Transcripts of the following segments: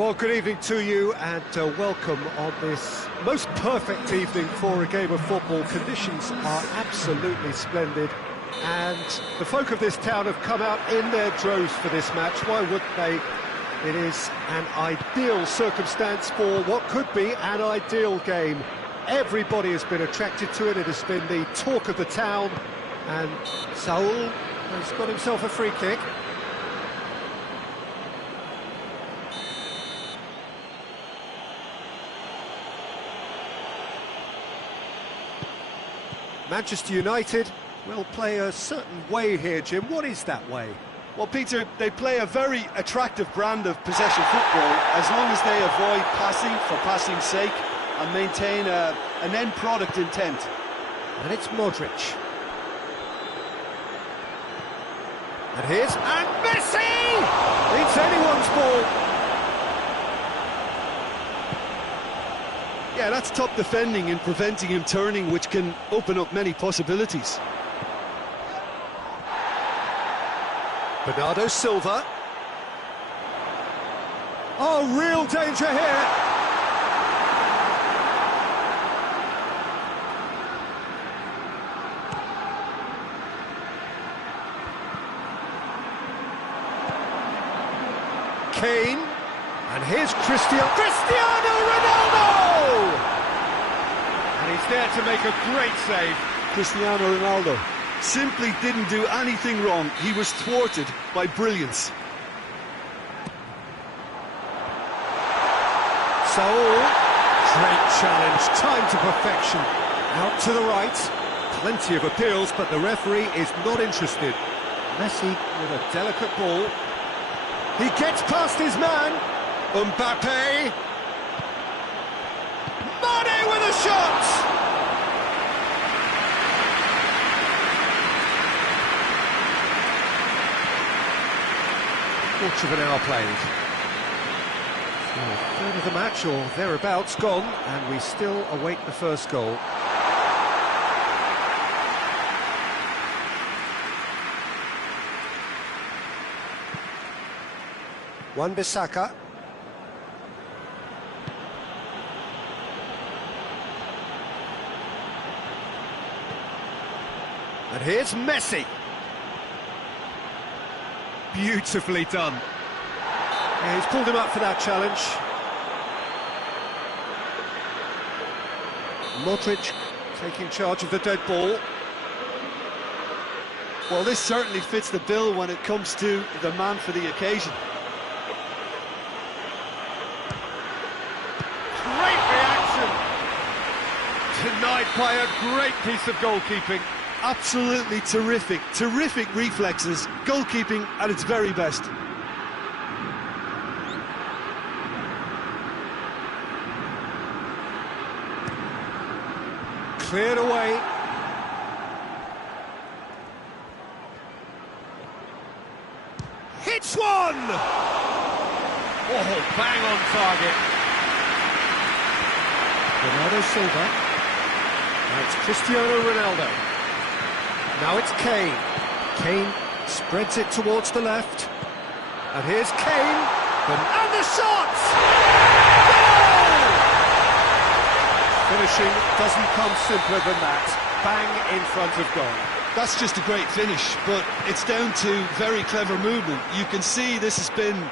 Well, good evening to you and welcome on this most perfect evening for a game of football. Conditions are absolutely splendid and the folk of this town have come out in their droves for this match. Why wouldn't they? It is an ideal circumstance for what could be an ideal game. Everybody has been attracted to it. It has been the talk of the town. And Saul has got himself a free kick. Manchester United will play a certain way here, Jim. What is that way? Well, Peter, they play a very attractive brand of possession football as long as they avoid passing for passing's sake and maintain an end product intent. And it's Modric. And here's... and Messi! It's anyone's ball. Yeah, that's top defending and preventing him turning, which can open up many possibilities. Bernardo Silva. Oh, real danger here. Kane. And here's Cristiano Ronaldo! And he's there to make a great save. Cristiano Ronaldo simply didn't do anything wrong. He was thwarted by brilliance. Saul, great challenge, time to perfection. Out to the right, plenty of appeals, but the referee is not interested. Messi with a delicate ball. He gets past his man. Mbappe. Mane with a shot! Quarter of an hour played. So a third of the match, or thereabouts, gone, and we still await the first goal. Wan-Bissaka. And here's Messi. Beautifully done. Yeah, he's pulled him up for that challenge. Modric taking charge of the dead ball. Well, this certainly fits the bill when it comes to the man for the occasion. Great reaction! Denied by a great piece of goalkeeping. Absolutely terrific, terrific reflexes, goalkeeping at its very best. Cleared away. Hits one! Oh, bang on target. Bernardo Silva. Now it's Cristiano Ronaldo. Now it's Kane. Kane spreads it towards the left. And here's Kane. And the shot! Goal! Finishing doesn't come simpler than that. Bang in front of goal. That's just a great finish, but it's down to very clever movement. You can see this has been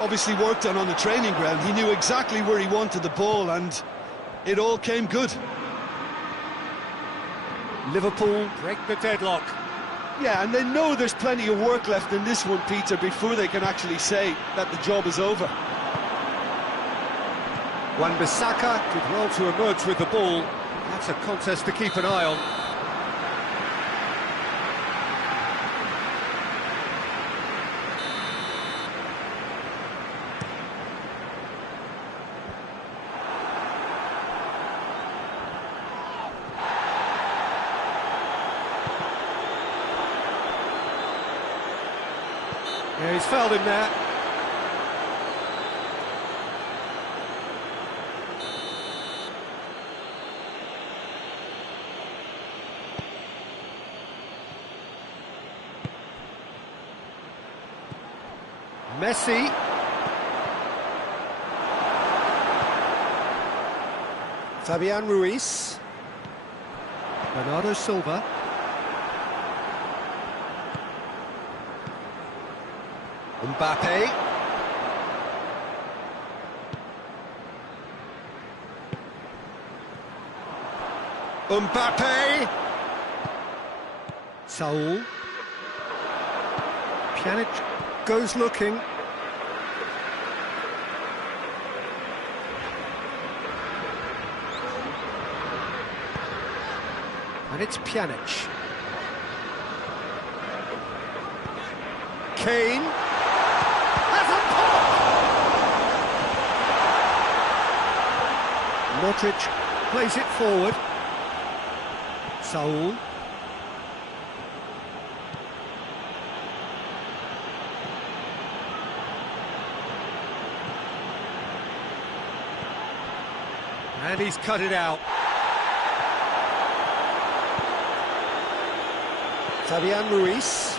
obviously worked on the training ground. He knew exactly where he wanted the ball, and it all came good. Liverpool break the deadlock. Yeah, and they know there's plenty of work left in this one, Peter, before they can actually say that the job is over. Wan-Bissaka did well to emerge with the ball. That's a contest to keep an eye on. Yeah, he's fouled him there. Messi. Fabian Ruiz. Bernardo Silva. Mbappe. Mbappe. Saul. Pjanic goes looking. And it's Pjanic. Kane has a pop! Modric plays it forward. Saul. And he's cut it out. Fabian Ruiz.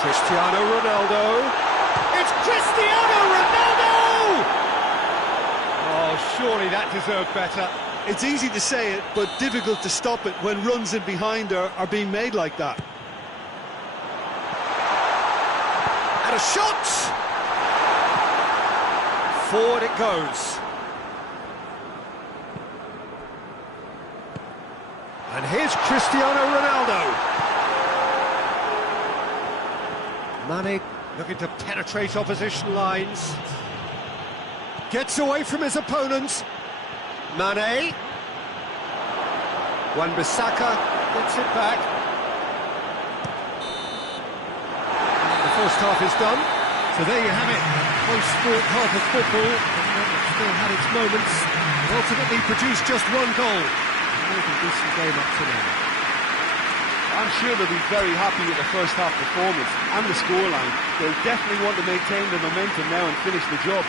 Cristiano Ronaldo. It's Cristiano Ronaldo! Oh, surely that deserved better. It's easy to say it, but difficult to stop it when runs in behind are being made like that. And a shot! Forward it goes. And here's Cristiano Ronaldo. Mane looking to penetrate opposition lines. Gets away from his opponent. Mane. Wan-Bissaka gets it back. The first half is done. So there you have it. Close sport half of football. It still had its moments. Ultimately produced just one goal. More than decent game up to now. I'm sure they'll be very happy with the first half performance and the scoreline. They'll definitely want to maintain the momentum now and finish the job.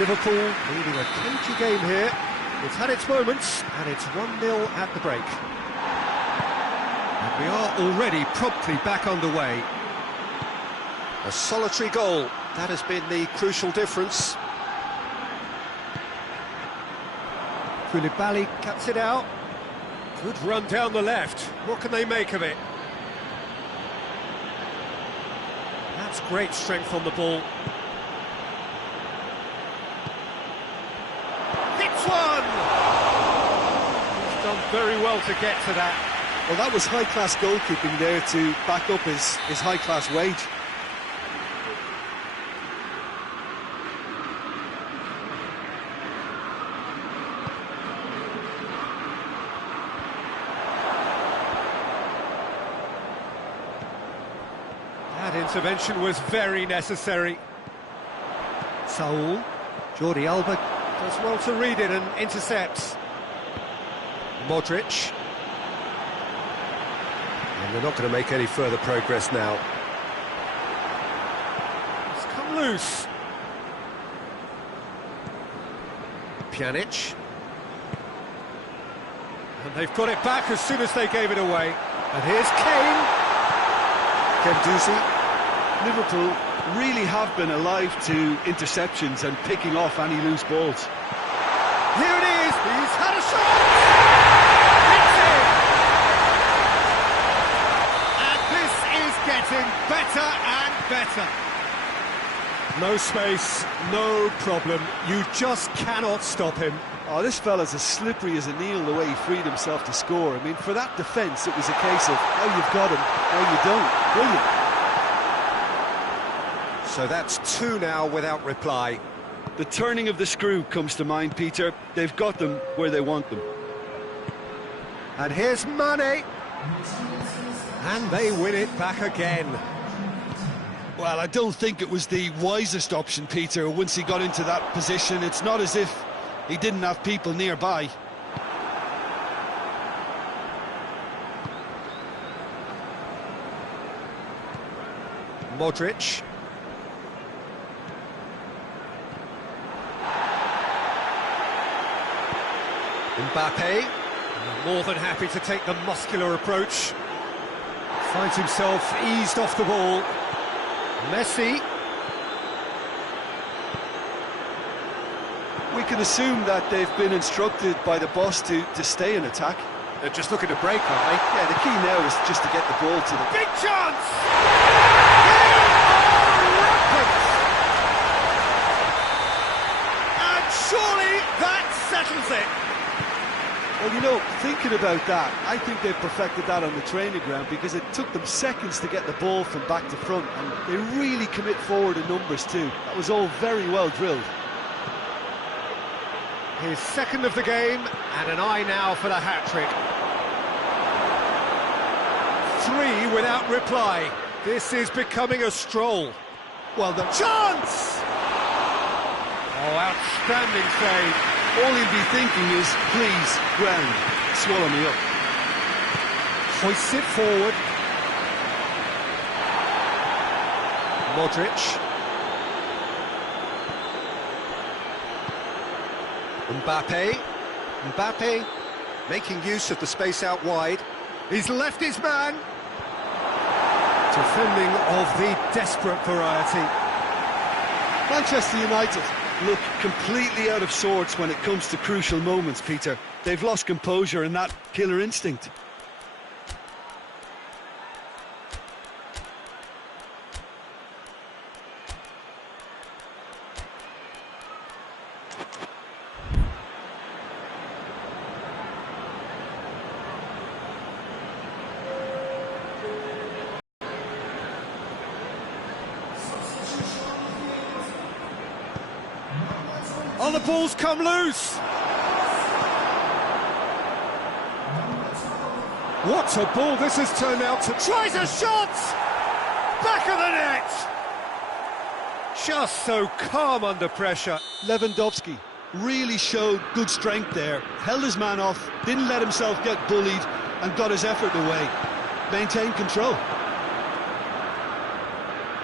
Liverpool leading a cagey game here. It's had its moments, and it's 1-0 at the break. And we are already promptly back underway. A solitary goal, that has been the crucial difference. Koulibaly cuts it out. Good run down the left. What can they make of it? That's great strength on the ball. Hits one! He's done very well to get to that. Well, that was high-class goalkeeping there to back up his high-class wage. That intervention was very necessary. Saul. Jordi Alba does well to read it and intercepts. Modric. And they're not going to make any further progress now. It's come loose. Pjanic. And they've got it back as soon as they gave it away. And here's Kane. Guendouzi. Liverpool really have been alive to interceptions and picking off any loose balls. Here it is, he's had a shot! It's in! And this is getting better and better. No space, no problem, you just cannot stop him. Oh, this fella's as slippery as an eel the way he freed himself to score. I mean, for that defence, it was a case of how you've got him, how you don't. Brilliant. So that's two now without reply. The turning of the screw comes to mind, Peter. They've got them where they want them. And here's Mane. And they win it back again. Well, I don't think it was the wisest option, Peter, once he got into that position. It's not as if he didn't have people nearby. Modric. Mbappe, more than happy to take the muscular approach. Finds himself eased off the ball. Messi. We can assume that they've been instructed by the boss to stay in attack. They're just looking to break, aren't they? Yeah, the key now is just to get the ball to the... Big chance! They are rampant! And surely that settles it. Well, you know, thinking about that, I think they've perfected that on the training ground because it took them seconds to get the ball from back to front, and they really commit forward in numbers too. That was all very well drilled. His second of the game, and an eye now for the hat-trick. 3 without reply. This is becoming a stroll. Well, the Chance! Oh, outstanding save. all he'll be thinking is, please, ground, swallow me up. Hoists it forward. Modric. Mbappe making use of the space out wide. He's left his man. Defending of the desperate variety. Manchester United look completely out of sorts when it comes to crucial moments, Peter. They've lost composure and that killer instinct. Oh, the ball's come loose! What a ball this has turned out to... Tries a shot! Back of the net! Just so calm under pressure. Lewandowski really showed good strength there, held his man off, didn't let himself get bullied, and got his effort away. Maintained control.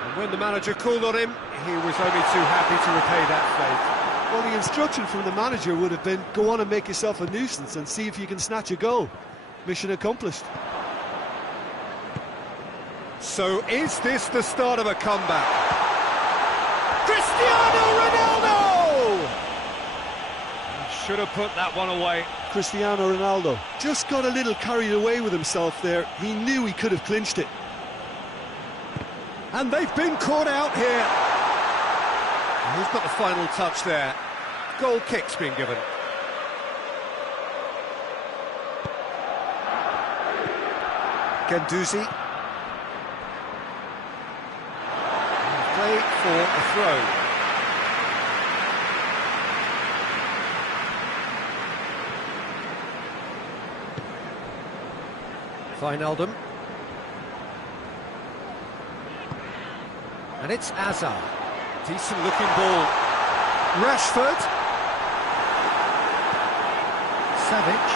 And when the manager called on him, he was only too happy to repay that favour. Well, the instruction from the manager would have been, go on and make yourself a nuisance and see if you can snatch a goal. Mission accomplished. So is this the start of a comeback? Cristiano Ronaldo! He should have put that one away. Cristiano Ronaldo just got a little carried away with himself there. He knew he could have clinched it. And they've been caught out here. Who's got the final touch there? Goal kick's been given. Guendouzi. Play for a throw. Wijnaldum. And it's Hazard. Decent looking ball. Rashford. Savage.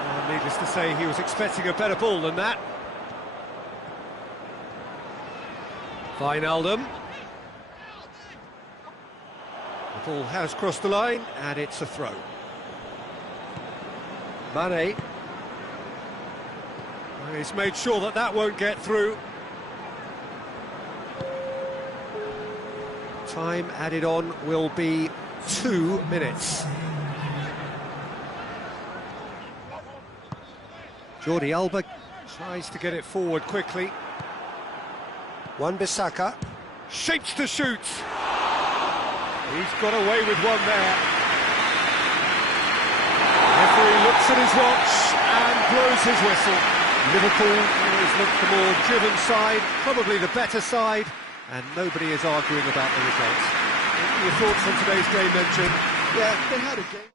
Well, needless to say, he was expecting a better ball than that. Wijnaldum. The ball has crossed the line, and it's a throw. Mane. He's made sure that that won't get through. Time added on will be 2 minutes. Jordi Alba tries to get it forward quickly. Wan-Bissaka shapes to shoot. He's got away with one there. Referee looks at his watch and blows his whistle. Liverpool always look the more driven side, probably the better side, and nobody is arguing about the results. Your thoughts on today's game then, Jim? Yeah, they had a game.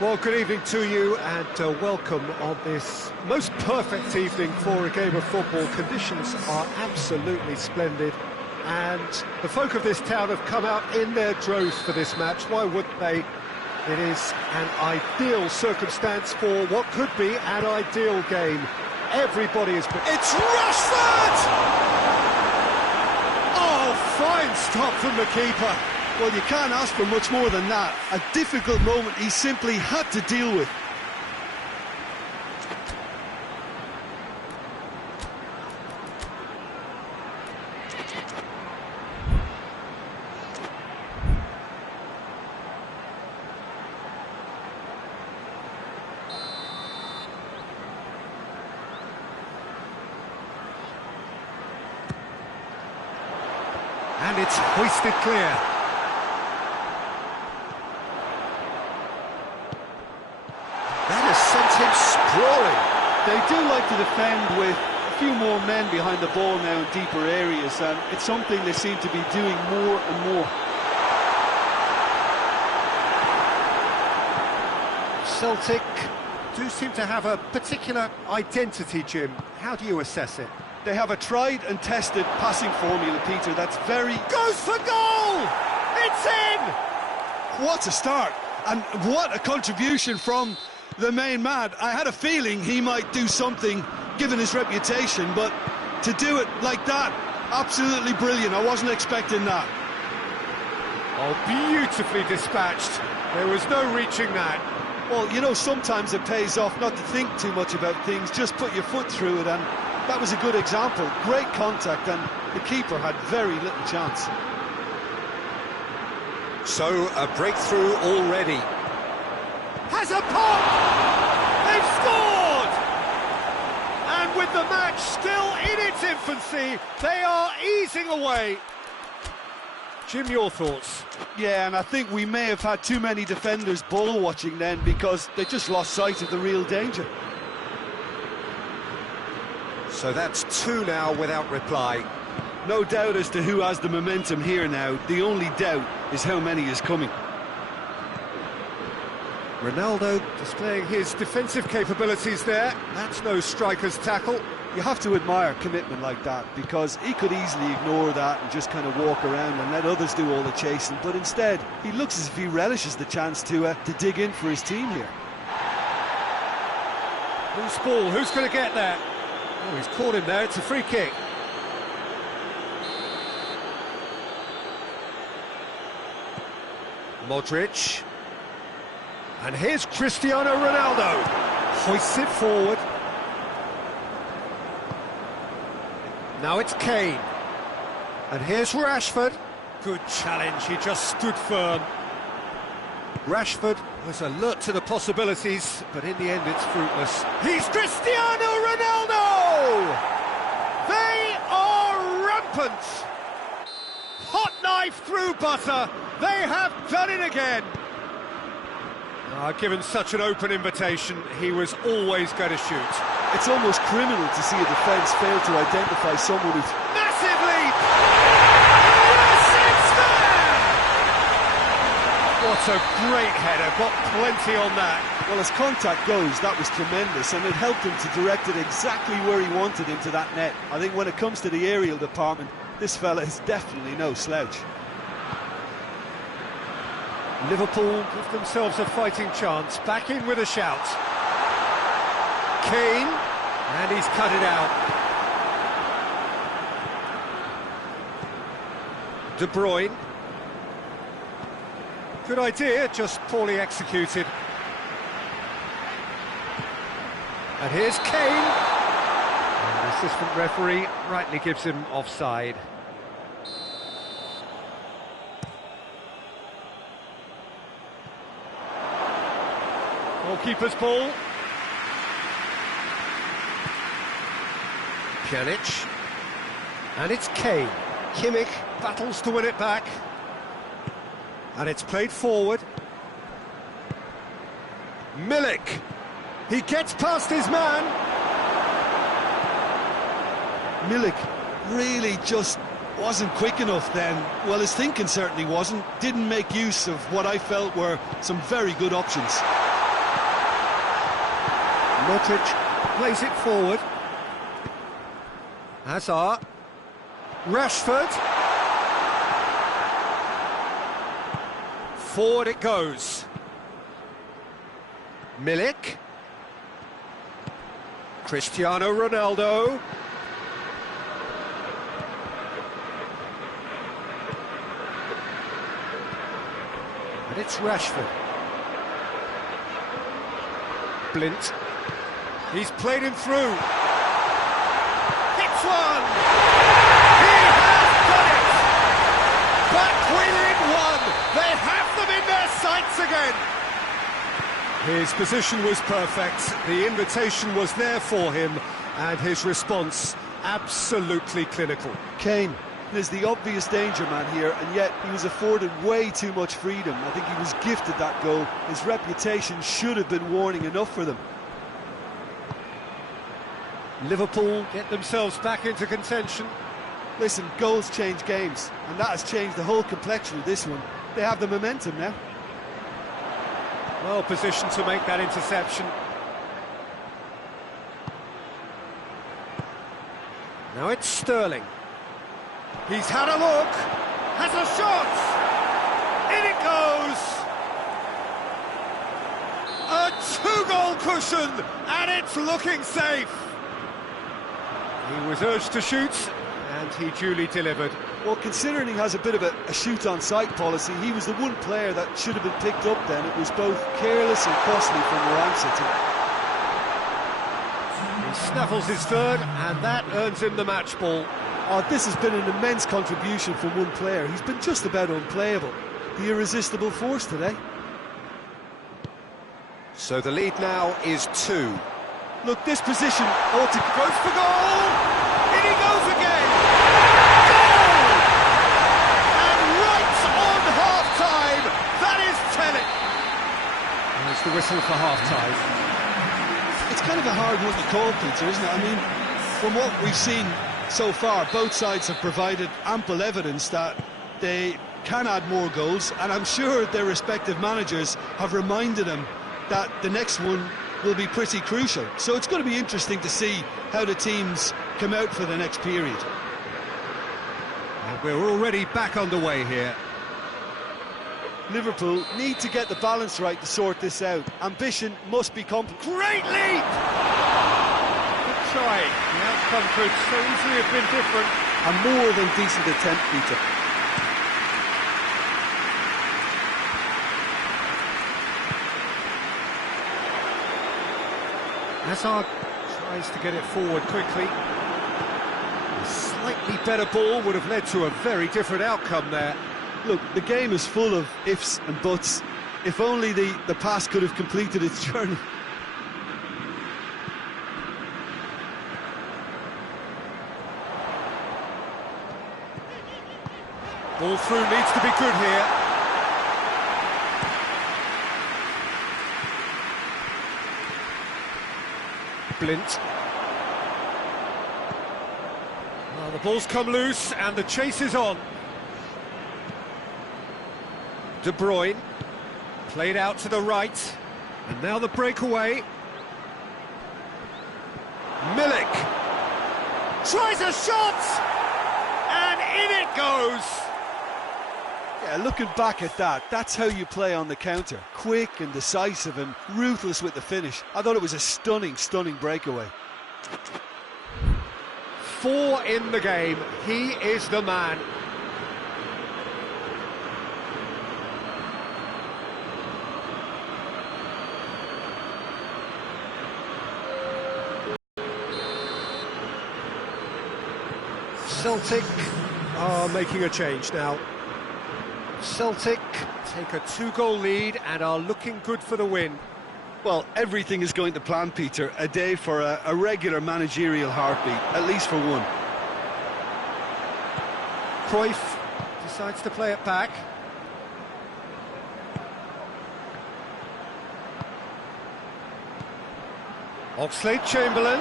Well, good evening to you and welcome on this most perfect evening for a game of football. Conditions are absolutely splendid and the folk of this town have come out in their droves for this match. Why wouldn't they? It is an ideal circumstance for what could be an ideal game. Everybody is... It's Rashford! Oh, fine stop from the keeper. Well, you can't ask for much more than that. A difficult moment he simply had to deal with. And it's hoisted clear. That has sent him sprawling. They do like to defend with a few more men behind the ball now in deeper areas, and it's something they seem to be doing more and more. Celtic do seem to have a particular identity, Jim. How do you assess it? They have a tried and tested passing formula, Peter, that's very... Goes for goal! It's in! What a start, and what a contribution from the main man. I had a feeling he might do something, given his reputation, but to do it like that, absolutely brilliant. I wasn't expecting that. Oh, beautifully dispatched. There was no reaching that. Well, you know, sometimes it pays off not to think too much about things, just put your foot through it, and that was a good example. Great contact, and the keeper had very little chance. So, a breakthrough already. Has a pop! They've scored! And with the match still in its infancy, they are easing away. Jim, your thoughts? Yeah, and I think we may have had too many defenders ball watching then, because they just lost sight of the real danger. So that's two now without reply. No doubt as to who has the momentum here now. The only doubt is how many is coming. Ronaldo displaying his defensive capabilities there. That's no striker's tackle. You have to admire commitment like that, because he could easily ignore that and just kind of walk around and let others do all the chasing, but instead he looks as if he relishes the chance to dig in for his team here. Loose ball, who's going to get there? Oh, he's caught him there, it's a free kick. Modric. And here's Cristiano Ronaldo. Hoists it forward. Now it's Kane. And here's Rashford. Good challenge, he just stood firm. Rashford was alert to the possibilities, but in the end it's fruitless. He's Cristiano Ronaldo! They are rampant! Hot knife through butter, they have done it again! Given such an open invitation, he was always going to shoot. It's almost criminal to see a defence fail to identify someone who's... Massive leap! Yes, it's there! What a great header, got plenty on that. Well, as contact goes, that was tremendous, and it helped him to direct it exactly where he wanted into that net. I think when it comes to the aerial department, this fella is definitely no slouch. Liverpool give themselves a fighting chance, back in with a shout. Kane, and he's cut it out. De Bruyne. Good idea, just poorly executed. And here's Kane. And the assistant referee rightly gives him offside. Goalkeeper's ball. Pjanic. And it's Kane. Kimmich battles to win it back. And it's played forward. Milik. He gets past his man. Milik really just wasn't quick enough then. Well, his thinking certainly wasn't. Didn't make use of what I felt were some very good options. Modric plays it forward. Hazard. Rashford. Forward it goes. Milik. Cristiano Ronaldo. And it's Rashford. Blint. He's played him through. Hits one! He has done it! Back within one! They have them in their sights again! His position was perfect, the invitation was there for him, and his response absolutely clinical. Kane is the obvious danger man here, and yet he was afforded way too much freedom. I think he was gifted that goal. His reputation should have been warning enough for them. Liverpool get themselves back into contention. Listen, goals change games, and that has changed the whole complexion of this one. They have the momentum now. Well positioned to make that interception. Now it's Sterling. He's had a look, has a shot, in it goes! A two-goal cushion, and it's looking safe. He was urged to shoot, and he duly delivered. Well, considering he has a bit of a shoot-on-sight policy, he was the one player that should have been picked up then. It was both careless and costly from where I'm sitting. He snaffles his third, and that earns him the match ball. Oh, this has been an immense contribution from one player. He's been just about unplayable. The irresistible force today. So the lead now is 2. Look, this position ought to... Goes for goal! In he goes again! Goal! And right on half-time, that is telling. There's the whistle for half-time. It's kind of a hard one to call, Peter, isn't it? I mean, from what we've seen so far, both sides have provided ample evidence that they can add more goals, and I'm sure their respective managers have reminded them that the next one will be pretty crucial. So it's going to be interesting to see how the teams come out for the next period. And we're already back underway here. Liverpool need to get the balance right to sort this out. Ambition must be complete. Great leap! Good try. The outcome could so easily have been different. A more than decent attempt, Peter. Hazard tries to get it forward quickly. A slightly better ball would have led to a very different outcome there. Look, the game is full of ifs and buts. If only the pass could have completed its journey. Ball through needs to be good here. Blint. Well, the ball's come loose and the chase is on. De Bruyne played out to the right, and now the breakaway. Milik tries a shot, and in it goes. Yeah, looking back at that, that's how you play on the counter. Quick and decisive and ruthless with the finish. I thought it was a stunning, stunning breakaway. 4 in the game. He is the man. Celtic are making a change now. Celtic take a 2-goal lead and are looking good for the win. Well, everything is going to plan, Peter. A day for a regular managerial heartbeat, at least for one. Cruyff decides to play it back. Oxlade-Chamberlain,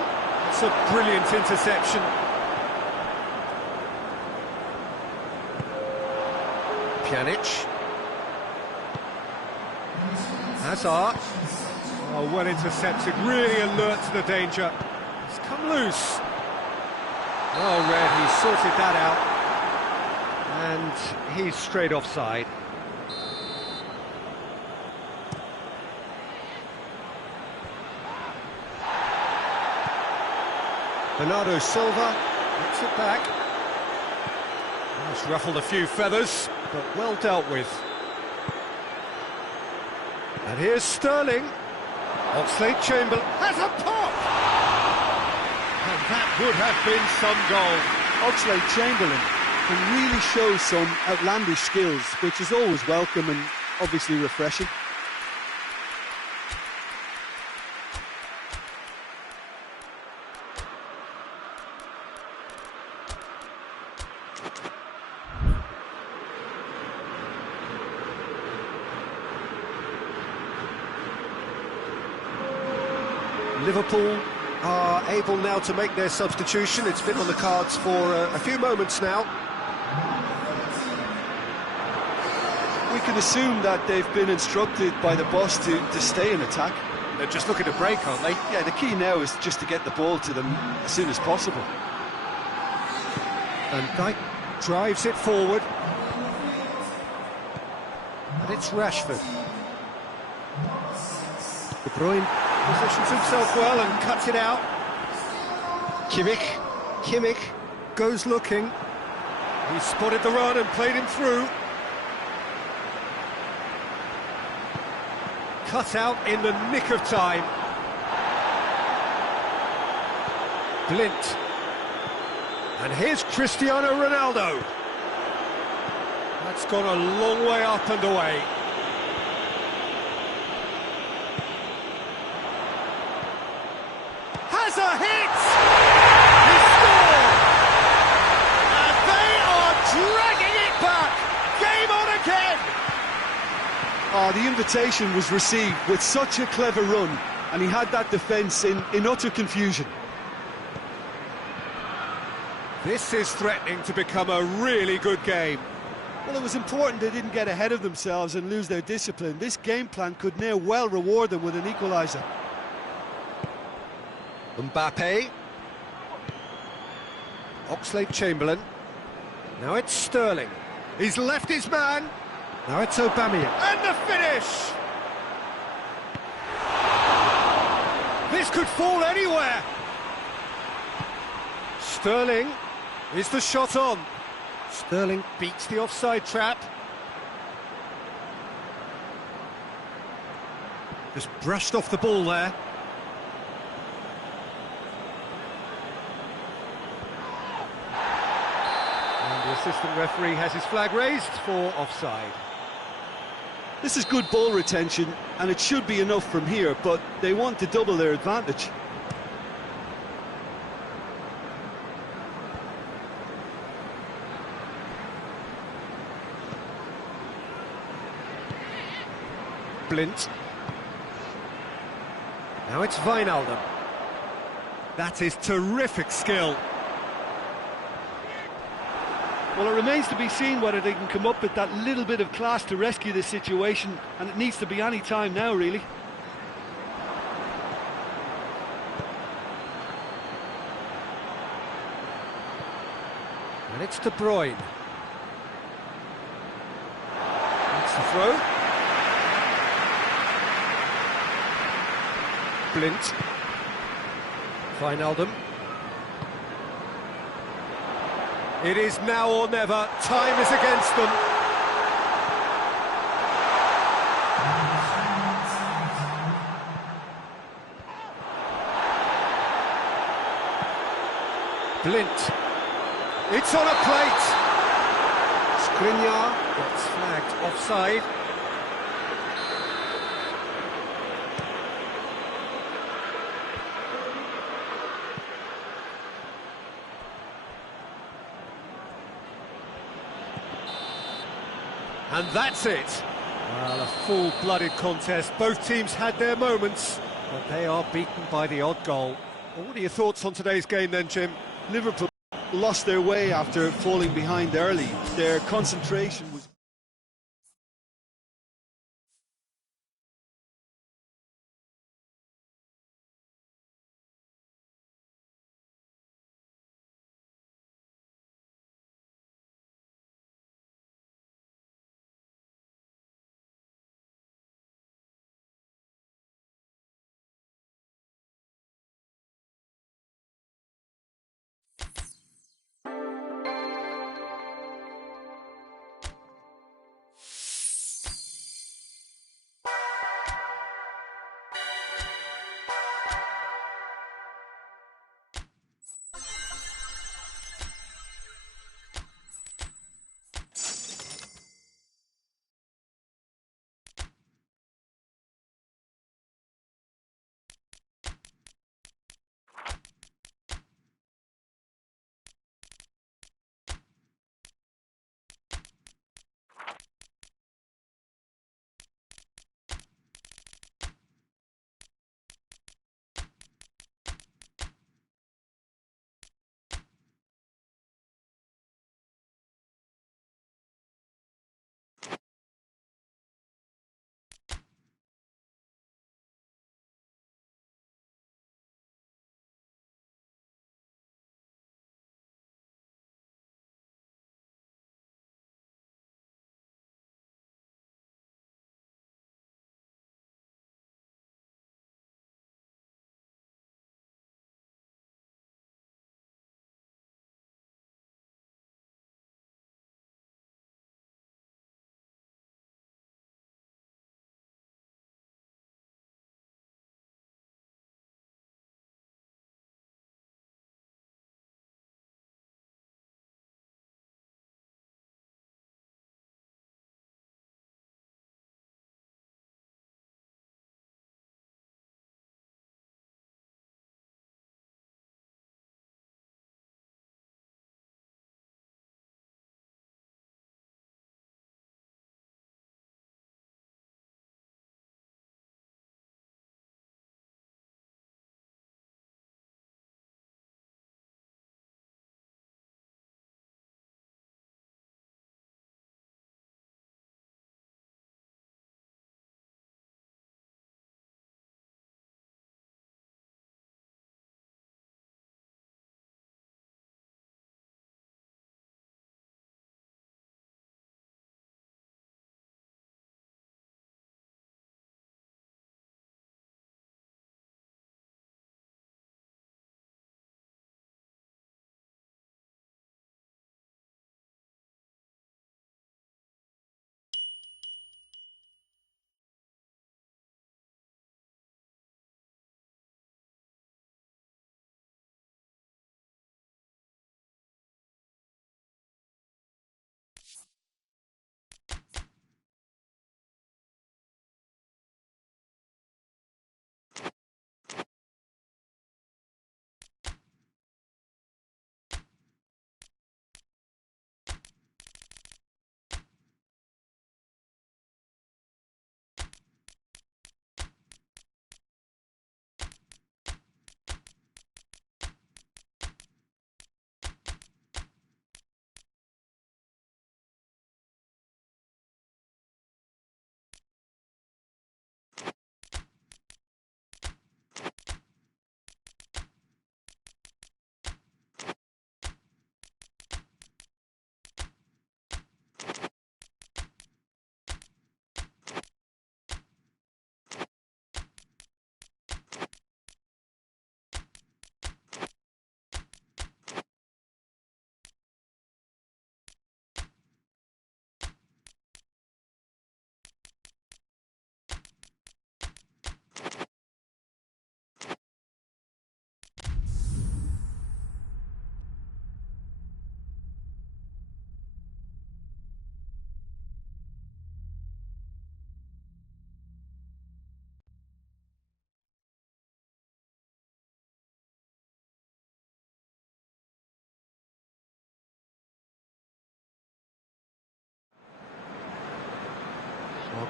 it's a brilliant interception. Pjanic. Hazard. Oh, well intercepted, really alert to the danger. It's come loose. Oh, Red, he sorted that out. And he's straight offside. Bernardo Silva gets it back. It's ruffled a few feathers, but well dealt with. And here's Sterling. Oxlade-Chamberlain has a pop! And that would have been some goal. Oxlade-Chamberlain can really show some outlandish skills, which is always welcome and obviously refreshing. Liverpool are able now to make their substitution. It's been on the cards for a few moments now. We can assume that they've been instructed by the boss to stay in attack. They're just looking to break, aren't they? Yeah, the key now is just to get the ball to them as soon as possible. And Dyke drives it forward. And it's Rashford. De Bruyne positions himself well and cuts it out. Kimmich goes looking. He spotted the run and played him through. Cut out in the nick of time. Blind. And here's Cristiano Ronaldo. That's gone a long way up and away. Has a hit! He scored! And they are dragging it back! Game on again! Oh, the invitation was received with such a clever run, and he had that defence in utter confusion. This is threatening to become a really good game. Well, it was important they didn't get ahead of themselves and lose their discipline. This game plan could now well reward them with an equaliser. Mbappe. Oxlade-Chamberlain. Now it's Sterling. He's left his man. Now it's Aubameyang. And the finish! This could fall anywhere. Sterling. Is the shot on? Sterling beats the offside trap. Just brushed off the ball there. And the assistant referee has his flag raised for offside. This is good ball retention, and it should be enough from here, but they want to double their advantage. Blind. Now it's Wijnaldum. That is terrific skill. Well, it remains to be seen whether they can come up with that little bit of class to rescue this situation, and it needs to be any time now, really. And it's De Bruyne. That's the throw. Blind. Wijnaldum. It is now or never. Time is against them. Blind. It's on a plate. Skriniar gets flagged offside. And that's it. Well, a full-blooded contest. Both teams had their moments, but they are beaten by the odd goal. Well, what are your thoughts on today's game then, Jim? Liverpool lost their way after falling behind early. Their concentration was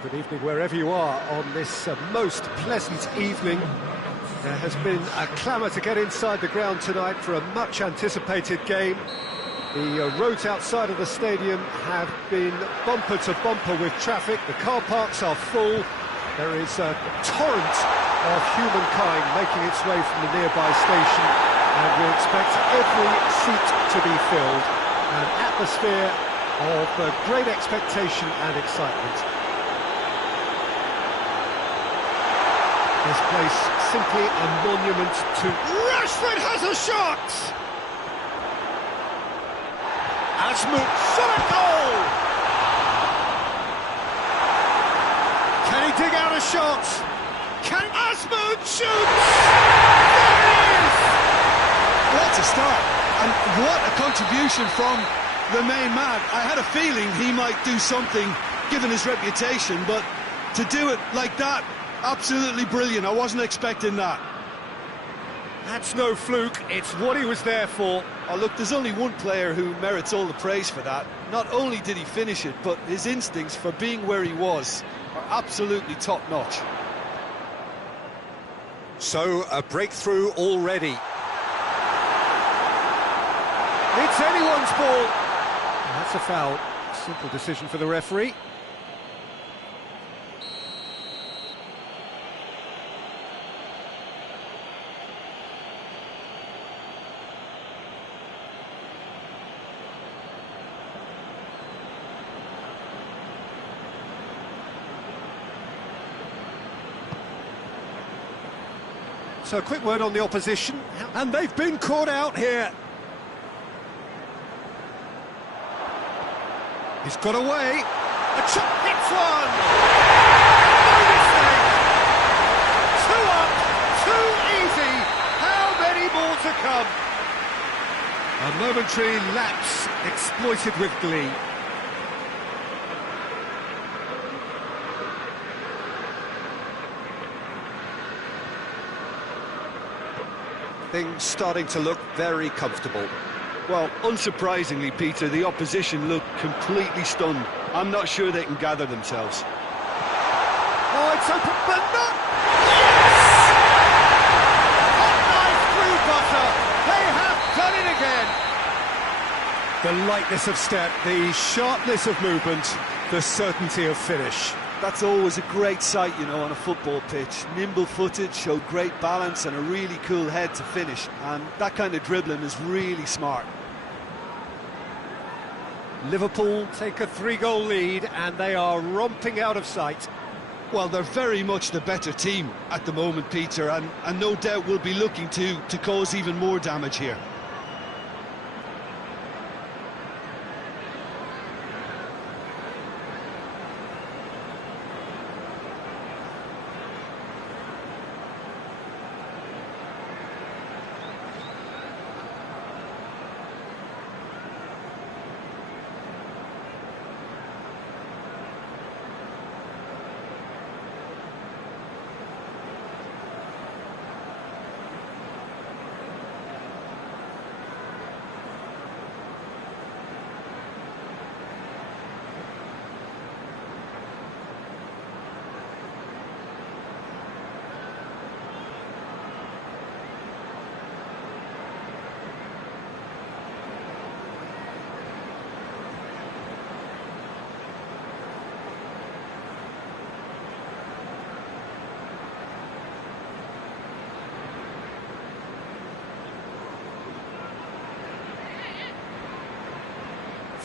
Good evening wherever you are on this most pleasant evening. There has been a clamour to get inside the ground tonight for a much-anticipated game. The roads outside of the stadium have been bumper to bumper with traffic. The car parks are full. There is a torrent of humankind making its way from the nearby station, and we expect every seat to be filled. An atmosphere of great expectation and excitement. This place simply a monument to... Rashford has a shot! Asmut shot a goal! Can he dig out a shot? Can Asmut shoot? There it is! What a start, and what a contribution from the main man. I had a feeling he might do something, given his reputation, but to do it like that, absolutely brilliant. I wasn't expecting that. That's no fluke, it's what he was there for. Oh, look, there's only one player who merits all the praise for that. Not only did he finish it, but his instincts for being where he was are absolutely top-notch. So, a breakthrough already. It's anyone's ball. That's a foul. Simple decision for the referee. So a quick word on the opposition, and they've been caught out here. He's got away. A chop hits one. No mistake. 2 up, too easy. How many more to come? A momentary lapse exploited with glee. Things starting to look very comfortable. Well, unsurprisingly, Peter, the opposition look completely stunned. I'm not sure they can gather themselves. Oh, it's open, but not... Yes! Hot knife through butter. They have done it again. The lightness of step, the sharpness of movement, the certainty of finish. That's always a great sight, you know, on a football pitch. Nimble-footed, showed great balance and a really cool head to finish. And that kind of dribbling is really smart. Liverpool take a 3-goal lead and they are romping out of sight. Well, they're very much the better team at the moment, Peter, and no doubt will be looking to cause even more damage here.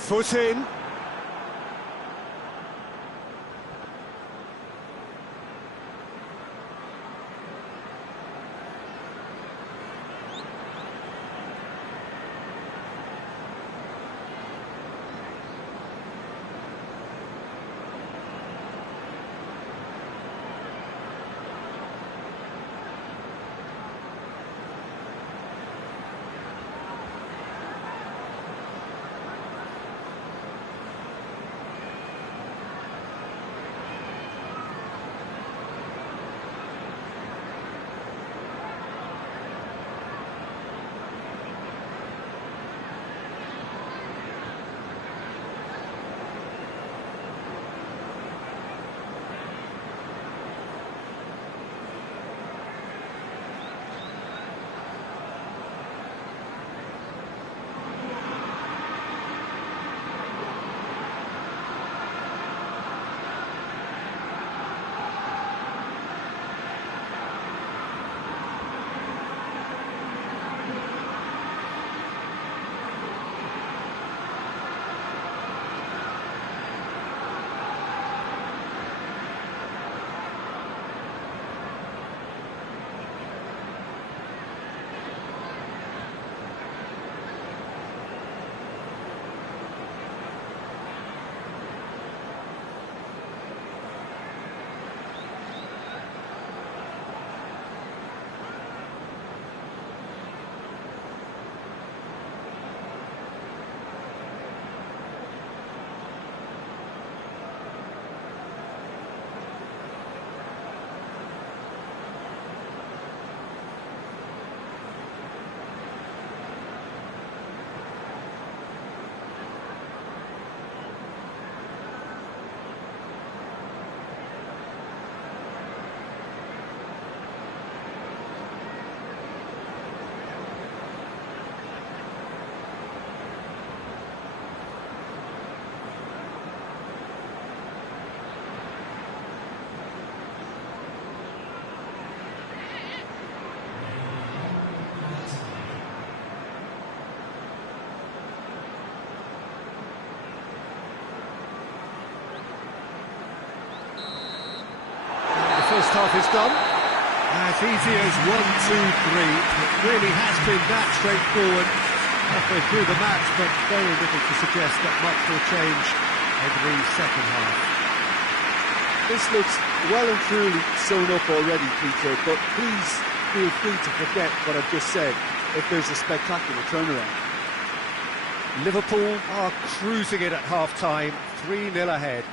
Foot in. first half is done. As easy as 1, 2, 3. It really has been that straightforward. Halfway through the match, but very little to suggest that much will change over the second half. This looks well and truly sewn up already, Peter, but please feel free to forget what I've just said if there's a spectacular turnaround. Liverpool are cruising it at half-time, 3-0 ahead.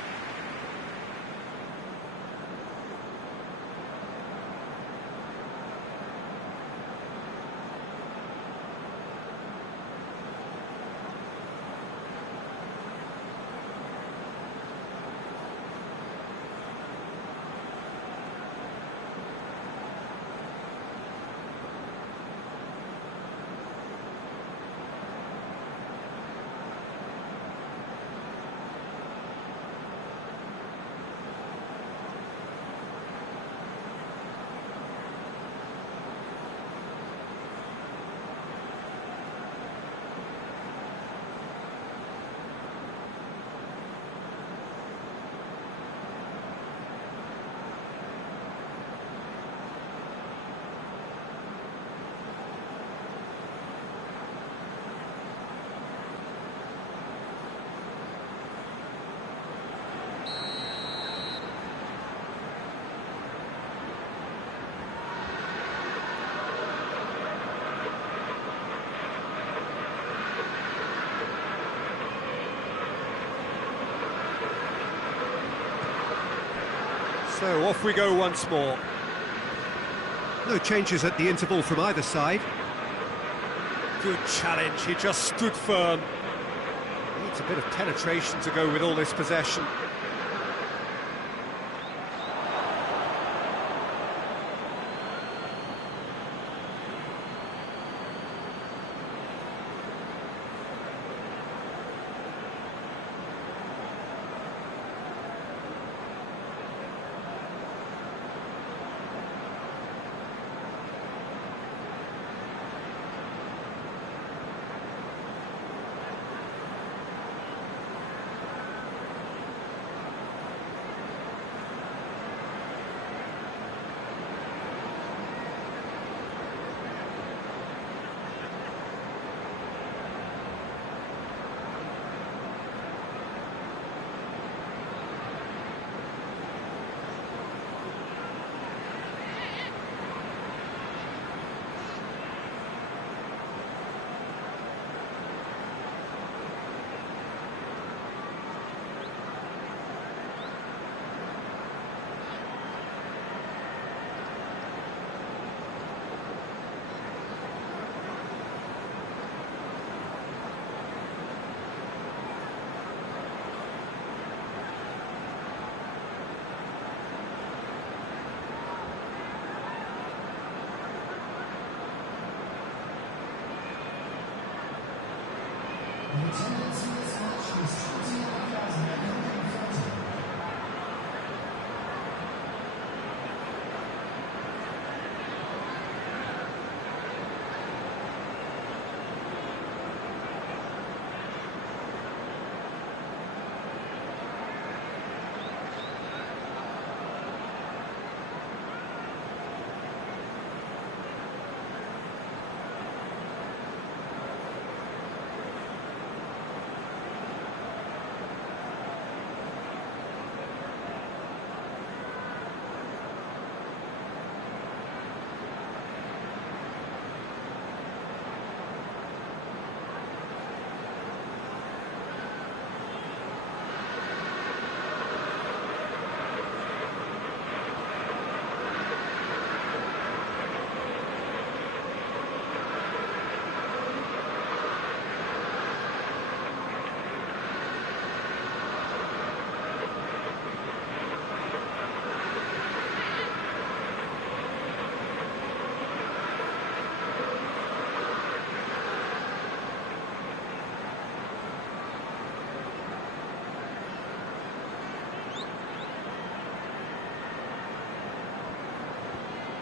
So off we go once more. No changes at the interval from either side. Good challenge, he just stood firm. Needs a bit of penetration to go with all this possession.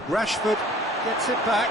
Rashford gets it back.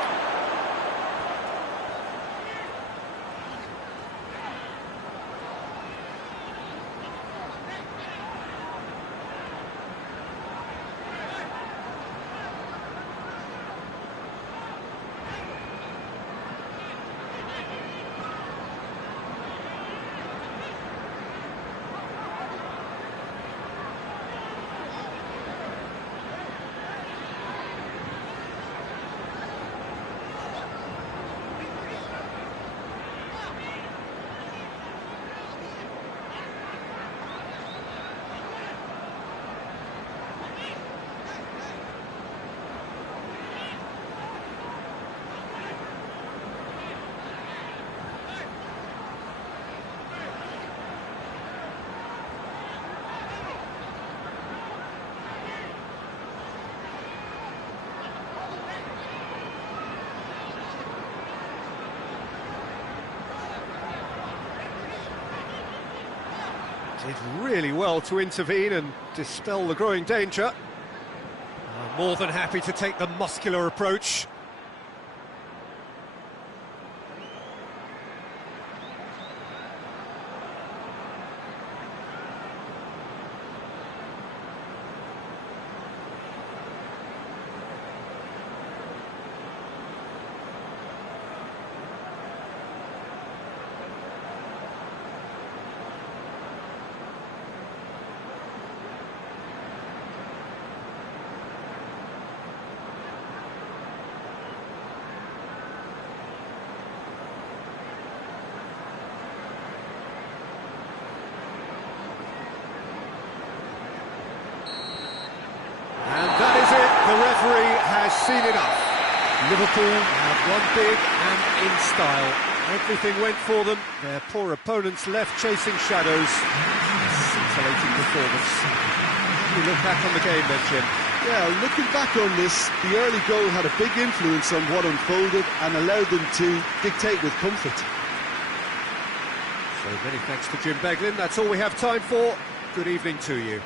Did really well to intervene and dispel the growing danger. More than happy to take the muscular approach. The referee has seen enough. Liverpool have won big and in style. Everything went for them. Their poor opponents left chasing shadows. Scintillating performance. You look back on the game then, Jim. Yeah, looking back on this, the early goal had a big influence on what unfolded and allowed them to dictate with comfort. So many thanks to Jim Beglin. That's all we have time for. Good evening to you.